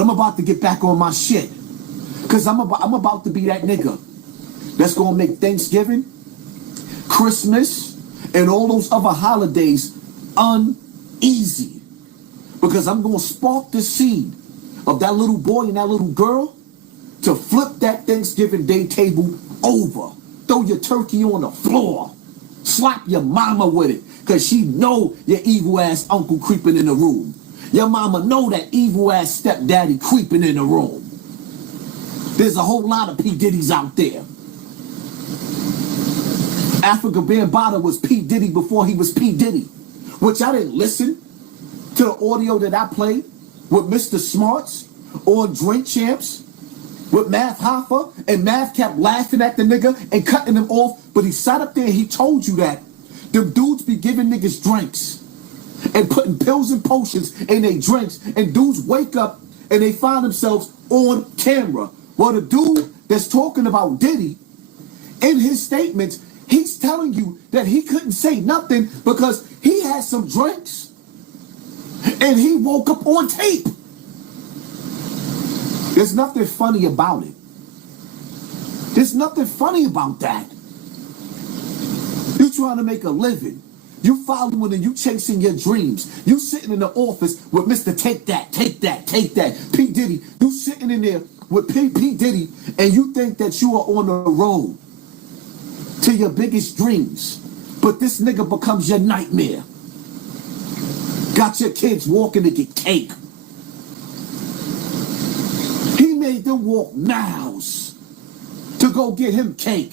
But I'm about to get back on my shit. Because I'm about to be that nigga that's going to make Thanksgiving, Christmas, and all those other holidays uneasy. Because I'm going to spark the seed of that little boy and that little girl to flip that Thanksgiving Day table over. Throw your turkey on the floor. Slap your mama with it. Because she know your evil ass uncle creeping in the room. Your mama know that evil ass stepdaddy creeping in the room. There's a whole lot of P. Diddy's out there. Africa Bambaataa was P. Diddy before he was P. Diddy. Which I didn't listen to the audio that I played with Mr. Smarts on Drink Champs with Math Hoffa, and Math kept laughing at the nigga and cutting him off, but he sat up there and he told you that them dudes be giving niggas drinks and putting pills and potions in their drinks, and dudes wake up and they find themselves on camera. Well, the dude that's talking about Diddy, in his statements, he's telling you that he couldn't say nothing because he had some drinks and he woke up on tape. There's nothing funny about it. There's nothing funny about that. You trying to make a living. You following and you chasing your dreams. You sitting in the office with Mr. Take That, Take That, Take That, P. Diddy. You sitting in there with P. Diddy and you think that you are on the road to your biggest dreams. But this nigga becomes your nightmare. Got your kids walking to get cake. He made them walk miles to go get him cake.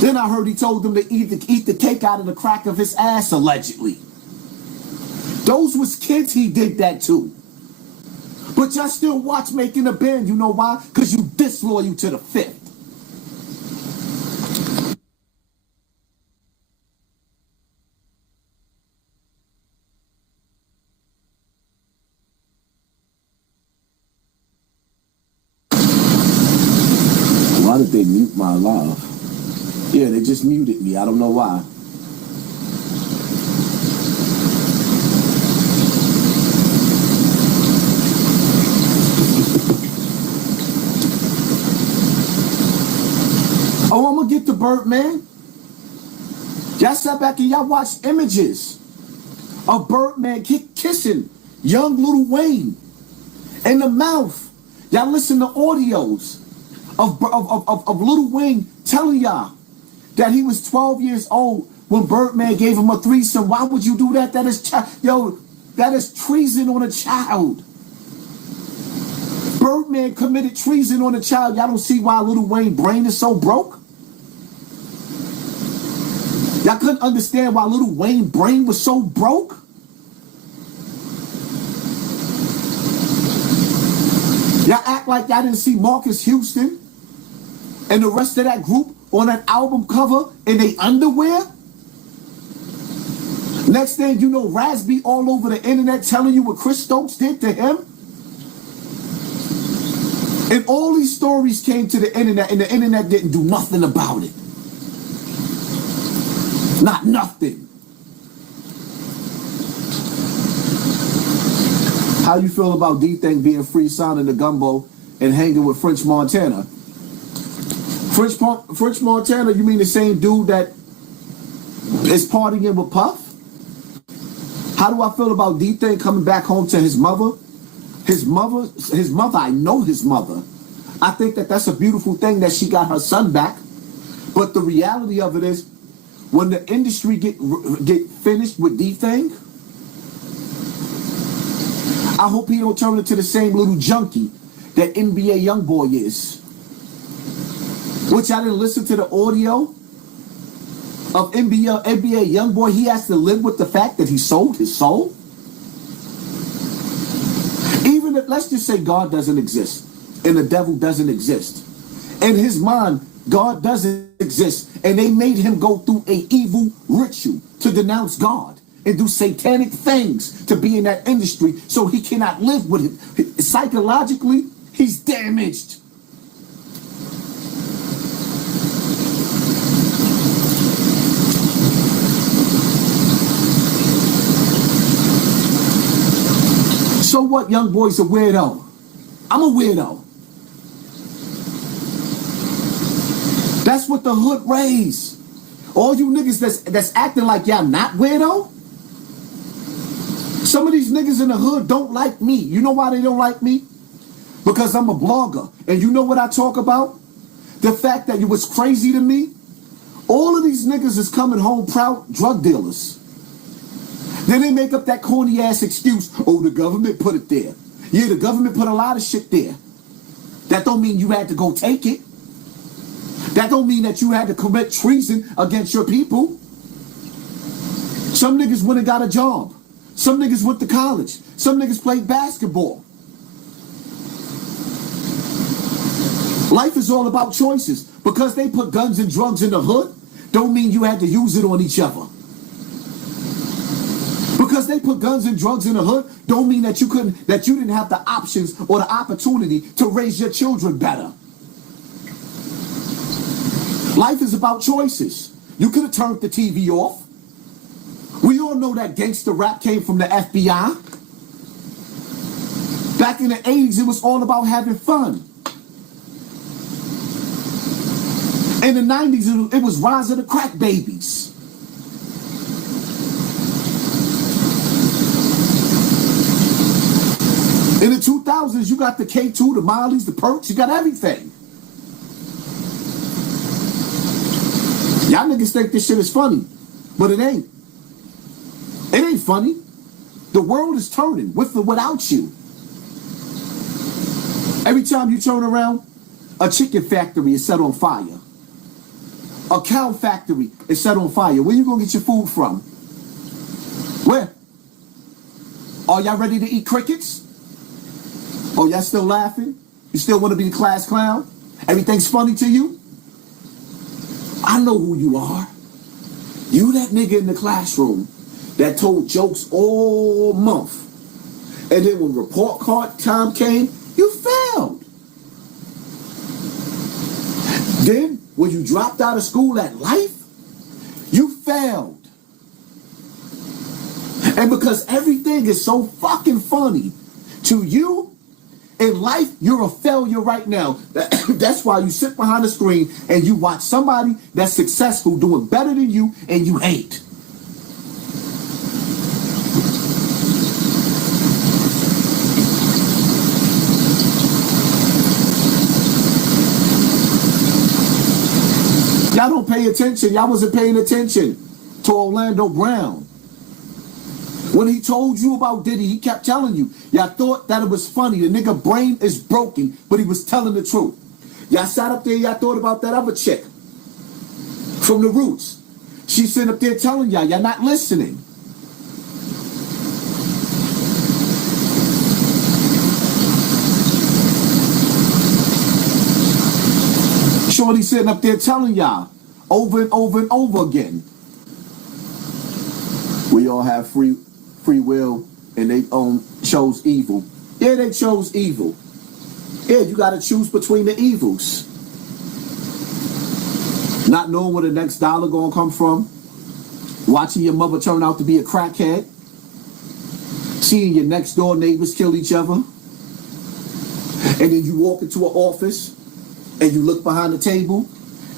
Then I heard he told them to eat the cake out of the crack of his ass, allegedly. Those was kids he did that to. But y'all still watch Making a Band. You know why? Because you disloyal to the fifth. Why did they mute my live? Yeah, they just muted me. I don't know why. Oh, I'm gonna get the Birdman. Y'all sat back and y'all watched images of Birdman kissing young Lil Wayne in the mouth. Y'all listen to audios of Lil Wayne telling y'all that he was 12 years old when Birdman gave him a threesome. Why would you do that? That is treason on a child. Birdman committed treason on a child. Y'all don't see why Lil Wayne's brain is so broke? Y'all couldn't understand why Lil Wayne's brain was so broke? Y'all act like y'all didn't see Marcus Houston and the rest of that group on that album cover in their underwear? Next thing you know, Raspy all over the internet telling you what Chris Stokes did to him. And all these stories came to the internet and the internet didn't do nothing about it. Not nothing. How you feel about D-Thing being free signing the gumbo and hanging with French Montana? French Montana, you mean the same dude that is partying with Puff? How do I feel about D-Thing coming back home to his mother? His mother, I know his mother. I think that that's a beautiful thing that she got her son back. But the reality of it is, when the industry get finished with D-Thing, I hope he don't turn into the same little junkie that NBA Youngboy is. Which I didn't listen to the audio of NBA Youngboy. He has to live with the fact that he sold his soul. Even if, let's just say God doesn't exist and the devil doesn't exist. In his mind, God doesn't exist, and they made him go through a evil ritual to denounce God and do satanic things to be in that industry, so he cannot live with it. Psychologically, he's damaged. So what, young boy's a weirdo? I'm a weirdo. That's what the hood raised. All you niggas that's acting like y'all not weirdo. Some of these niggas in the hood don't like me. You know why they don't like me? Because I'm a blogger. And you know what I talk about? The fact that it was crazy to me. All of these niggas is coming home proud drug dealers. Then they make up that corny ass excuse. Oh, the government put it there. Yeah, the government put a lot of shit there. That don't mean you had to go take it. That don't mean that you had to commit treason against your people. Some niggas went and got a job. Some niggas went to college. Some niggas played basketball. Life is all about choices. Because they put guns and drugs in the hood, don't mean you had to use it on each other. Because they put guns and drugs in the hood, don't mean that you didn't have the options or the opportunity to raise your children better. Life is about choices. You could have turned the TV off. We all know that gangster rap came from the FBI. Back in the 80s, it was all about having fun. In the 90s, it was rise of the crack babies. In the 2000s, you got the K2, the Mollies, the Perks, you got everything. Y'all niggas think this shit is funny, but it ain't. It ain't funny. The world is turning with or without you. Every time you turn around, a chicken factory is set on fire. A cow factory is set on fire. Where you gonna get your food from? Where? Are y'all ready to eat crickets? Oh, y'all still laughing? You still want to be the class clown? Everything's funny to you? I know who you are. You that nigga in the classroom that told jokes all month. And then when report card time came, you failed. Then, when you dropped out of school at life, you failed. And because everything is so fucking funny to you, in life, you're a failure right now. That's why you sit behind the screen and you watch somebody that's successful doing better than you and you hate. Y'all don't pay attention. Y'all wasn't paying attention to Orlando Brown. When he told you about Diddy, he kept telling you. Y'all thought that it was funny. The nigga brain is broken, but he was telling the truth. Y'all sat up there, y'all thought about that other chick from the Roots. She's sitting up there telling y'all not listening. Shorty sitting up there telling y'all over and over and over again. We all have free will and they chose evil. Yeah, they chose evil. Yeah, you got to choose between the evils. Not knowing where the next dollar gonna come from. Watching your mother turn out to be a crackhead. Seeing your next door neighbors kill each other. And then you walk into an office and you look behind the table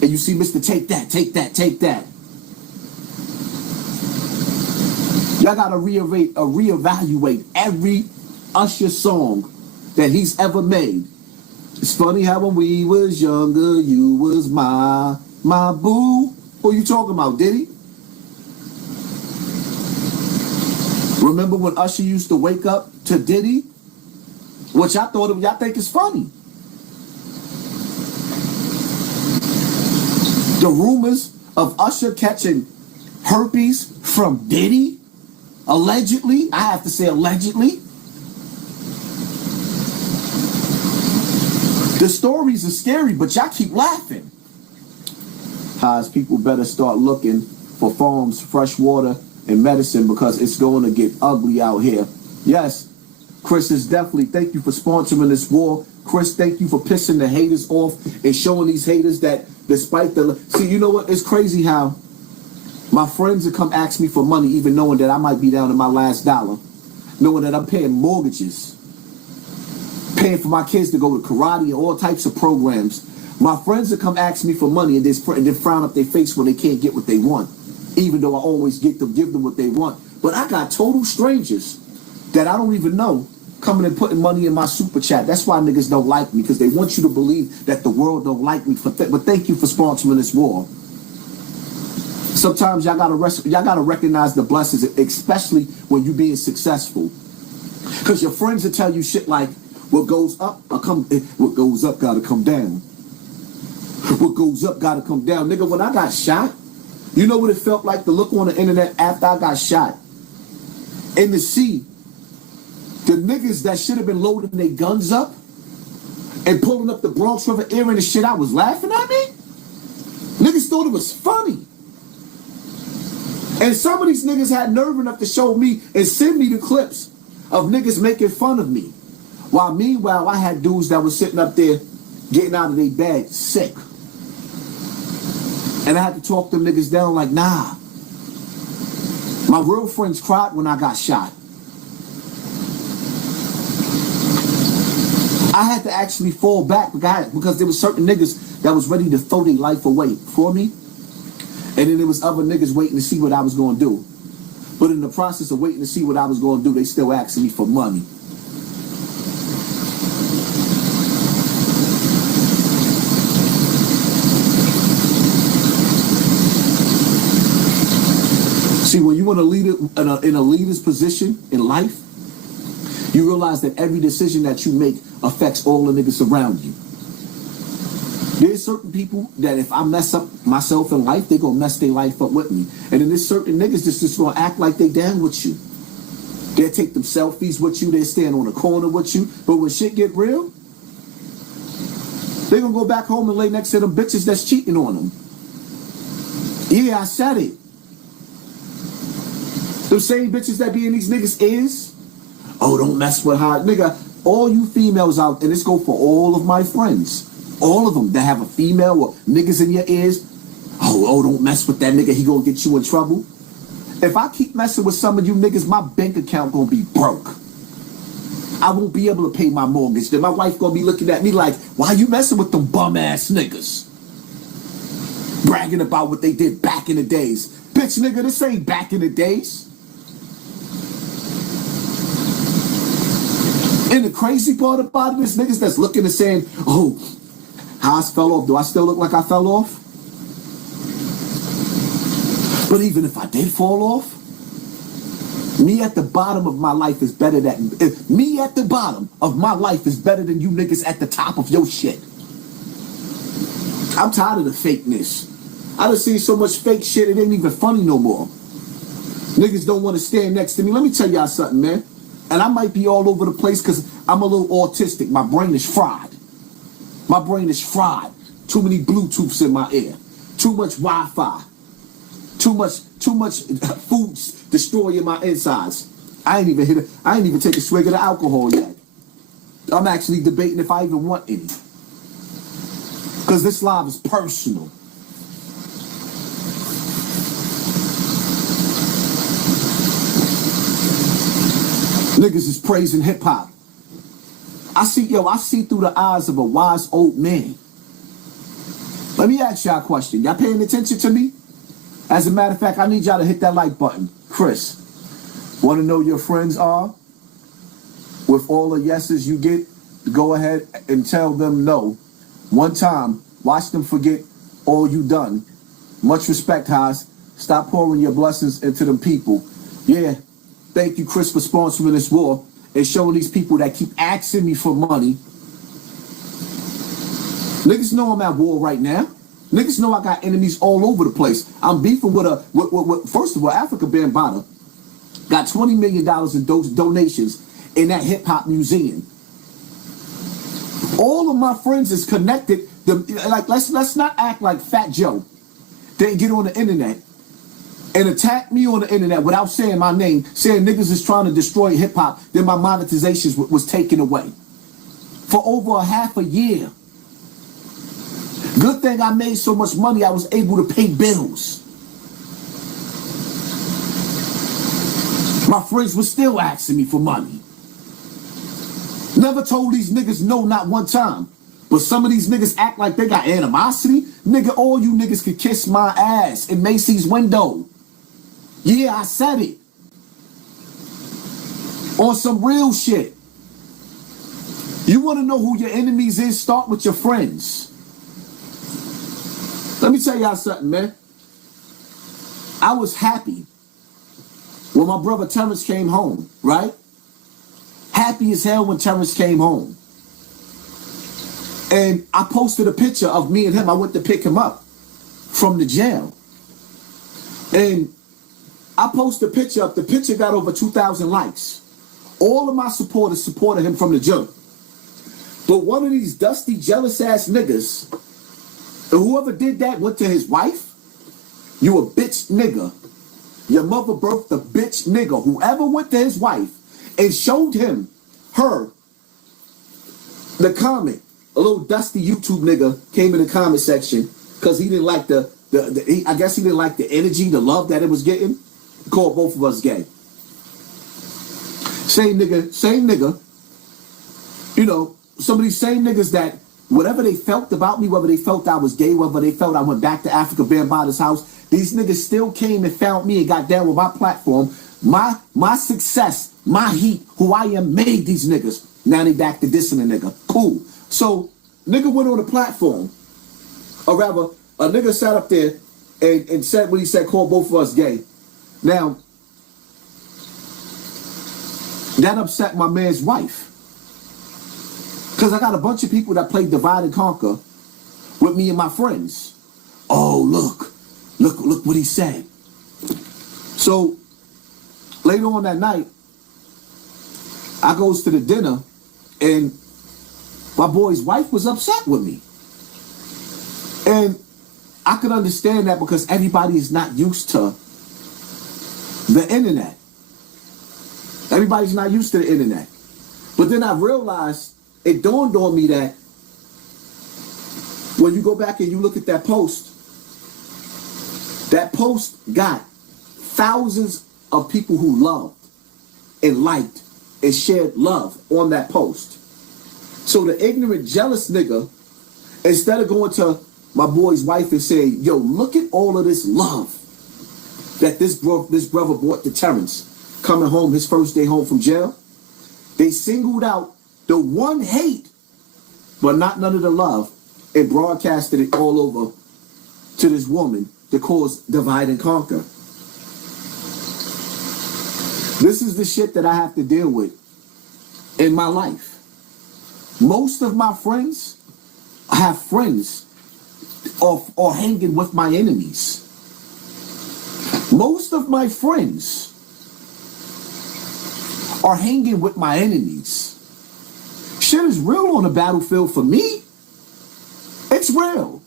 and you see Mr. Take that, take that, take that. Y'all gotta reevaluate every Usher song that he's ever made. It's funny how when we was younger, you was my boo. Who you talking about, Diddy? Remember when Usher used to wake up to Diddy? Which y'all think is funny. The rumors of Usher catching herpes from Diddy, allegedly, I have to say allegedly. The stories are scary, but y'all keep laughing. Guys, people better start looking for farms, fresh water, and medicine because it's going to get ugly out here. Yes, Chris is definitely, thank you for sponsoring this war. Chris, thank you for pissing the haters off and showing these haters that despite the... See, you know what? It's crazy how my friends would come ask me for money even knowing that I might be down to my last dollar. knowing that I'm paying mortgages, paying for my kids to go to karate and all types of programs. My friends will come ask me for money and then frown up their face when they can't get what they want, even though I always give them what they want. But I got total strangers that I don't even know coming and putting money in my super chat. That's why niggas don't like me, because they want you to believe that the world don't like me. But thank you for sponsoring this war. Sometimes y'all gotta recognize the blessings, especially when you being successful, because your friends will tell you shit like, what goes up gotta come down. What goes up gotta come down. Nigga, when I got shot, you know what it felt like to look on the internet after I got shot and to see the niggas that should have been loading their guns up and pulling up the Bronx River airing the shit. I was laughing at me. Niggas thought it was funny. And some of these niggas had nerve enough to show me and send me the clips of niggas making fun of me. While meanwhile, I had dudes that was sitting up there getting out of their bed sick. And I had to talk them niggas down like, nah. My real friends cried when I got shot. I had to actually fall back because there was certain niggas that was ready to throw their life away for me. And then there was other niggas waiting to see what I was going to do. But in the process of waiting to see what I was going to do, they still asking me for money. See, when you want to lead in a leader's position in life, you realize that every decision that you make affects all the niggas around you. There's certain people that if I mess up myself in life, they're going to mess their life up with me. And then there's certain niggas that's just going to act like they down with you. They'll take them selfies with you. They'll stand on the corner with you. But when shit get real, they're going to go back home and lay next to them bitches that's cheating on them. Yeah, I said it. Them same bitches that be in these niggas' ears. Oh, don't mess with her. Nigga, all you females out, and this go for all of my friends. All of them that have a female or niggas in your ears. Oh, don't mess with that nigga. He gonna get you in trouble. If I keep messing with some of you niggas, my bank account gonna be broke. I won't be able to pay my mortgage. Then my wife gonna be looking at me like, why you messing with them bum ass niggas? Bragging about what they did back in the days. Bitch, nigga, this ain't back in the days. And the crazy part about it is niggas that's looking and saying, oh, how I fell off. Do I still look like I fell off? But even if I did fall off, me at the bottom of my life is better than me at the bottom of my life is better than you niggas at the top of your shit. I'm tired of the fakeness. I done seen so much fake shit, it ain't even funny no more. Niggas don't want to stand next to me. Let me tell y'all something, man. And I might be all over the place because I'm a little autistic. My brain is fried. My brain is fried. Too many Bluetooths in my ear. Too much Wi-Fi. Too much food destroying my insides. I ain't even take a swig of the alcohol yet. I'm actually debating if I even want any. Because this live is personal. Niggas is praising hip hop. I see through the eyes of a wise old man. Let me ask y'all a question. Y'all paying attention to me? As a matter of fact, I need y'all to hit that like button. Chris, want to know your friends are? With all the yeses you get, go ahead and tell them no. One time, watch them forget all you done. Much respect, Haas. Stop pouring your blessings into them people. Yeah. Thank you, Chris, for sponsoring this war and showing these people that keep asking me for money. Niggas know I'm at war right now. Niggas know I got enemies all over the place. I'm beefing with first of all, Africa Bambaataa got $20 million in donations in that hip-hop museum. All of my friends is connected. Let's not act like Fat Joe didn't get on the internet and attack me on the internet without saying my name, saying niggas is trying to destroy hip-hop, then my monetization was taken away. For over a half a year. Good thing I made so much money I was able to pay bills. My friends were still asking me for money. Never told these niggas no, not one time. But some of these niggas act like they got animosity. Nigga, all you niggas could kiss my ass in Macy's window. Yeah, I said it. On some real shit. You want to know who your enemies is? Start with your friends. Let me tell y'all something, man. I was happy when my brother Terrence came home, right? Happy as hell when Terrence came home. And I posted a picture of me and him. I went to pick him up from the jail. And I posted a picture up. The picture got over 2,000 likes. All of my supporters supported him from the jump. But one of these dusty, jealous-ass niggas, and whoever did that went to his wife, you a bitch nigga. Your mother birthed a bitch nigga. Whoever went to his wife and showed her, the comment, a little dusty YouTube nigga came in the comment section because he didn't like I guess he didn't like the energy, the love that it was getting. Called both of us gay. Same nigga. You know, some of these same niggas that whatever they felt about me, whether they felt I was gay, whether they felt I went back to Africa Bambado's house, these niggas still came and found me and got down with my platform. My success, my heat, who I am, made these niggas. Now they back to dissing a nigga. Cool. So, nigga went on the platform, or rather, a nigga sat up there and said what he said, called both of us gay. Now, that upset my man's wife. Because I got a bunch of people that play divide and conquer with me and my friends. Oh, look what he said. So, later on that night, I goes to the dinner, and my boy's wife was upset with me. And I could understand that because everybody is not used to the internet. Everybody's not used to the internet. But then I realized, it dawned on me that when you go back and you look at that post got thousands of people who loved and liked and shared love on that post. So the ignorant, jealous nigga, instead of going to my boy's wife and saying, yo, look at all of this love that this brother brought to Terrence coming home, his first day home from jail, they singled out the one hate, but not none of the love, and broadcasted it all over to this woman to cause divide and conquer. This is the shit that I have to deal with in my life. Most of my friends have friends or hanging with my enemies. Most of my friends are hanging with my enemies. Shit is real on the battlefield for me. It's real.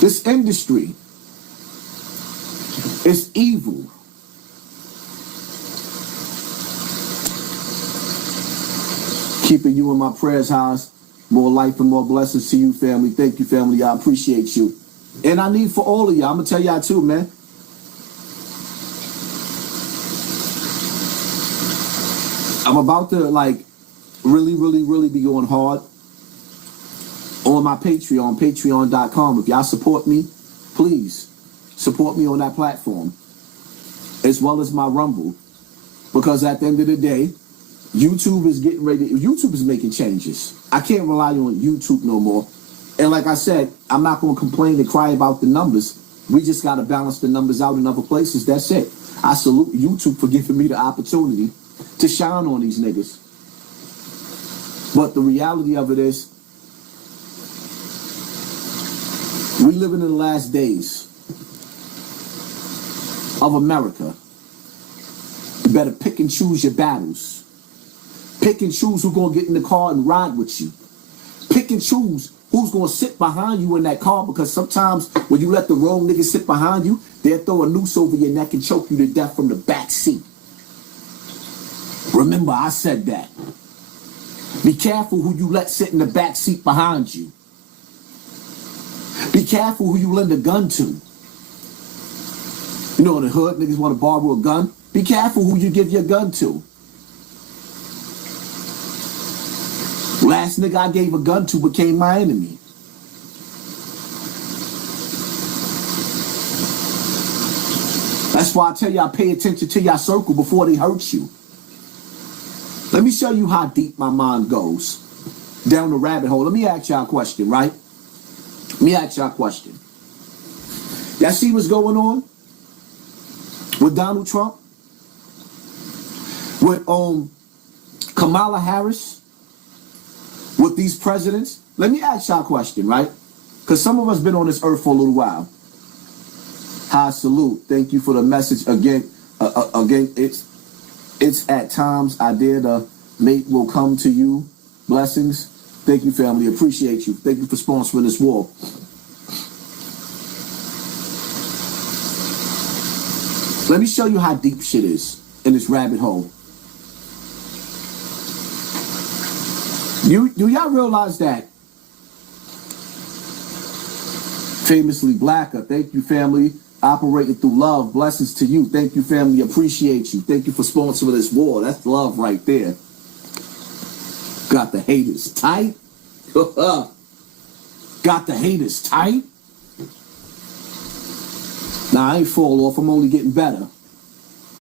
This industry is evil. Keeping you in my prayers, Haas. More life and more blessings to you, family. Thank you, family. I appreciate you. And I need for all of y'all. I'm going to tell y'all too, man. I'm about to, really be going hard on my Patreon, patreon.com. If y'all support me, please support me on that platform, as well as my Rumble. Because at the end of the day, YouTube is making changes. I can't rely on YouTube no more. And like I said, I'm not going to complain and cry about the numbers. We just got to balance the numbers out in other places. That's it. I salute YouTube for giving me the opportunity to shine on these niggas. But the reality of it is, we living in the last days of America. You better pick and choose your battles. Pick and choose who's going to get in the car and ride with you. Pick and choose who's going to sit behind you in that car, because sometimes when you let the wrong nigga sit behind you, they'll throw a noose over your neck and choke you to death from the back seat. Remember, I said that. Be careful who you let sit in the back seat behind you. Be careful who you lend a gun to. You know, in the hood, niggas want to borrow a gun. Be careful who you give your gun to. Last nigga I gave a gun to became my enemy. That's why I tell y'all, pay attention to your circle before they hurt you. Let me show you how deep my mind goes down the rabbit hole. Let me ask y'all a question, right? Let me ask y'all a question. Y'all see what's going on with Donald Trump? With Kamala Harris? With these presidents? Let me ask y'all a question, right? Because some of us been on this earth for a little while. High salute. Thank you for the message. Again, it's at times I dare the mate will come to you. Blessings. Thank you, family. Appreciate you. Thank you for sponsoring this war. Let me show you how deep shit is in this rabbit hole. Do y'all realize that? Famously Blacker, thank you, family. Operating through love, blessings to you. Thank you, family. Appreciate you. Thank you for sponsoring this war. That's love right there. Got the haters tight. Got the haters tight. Nah, I ain't fall off. I'm only getting better.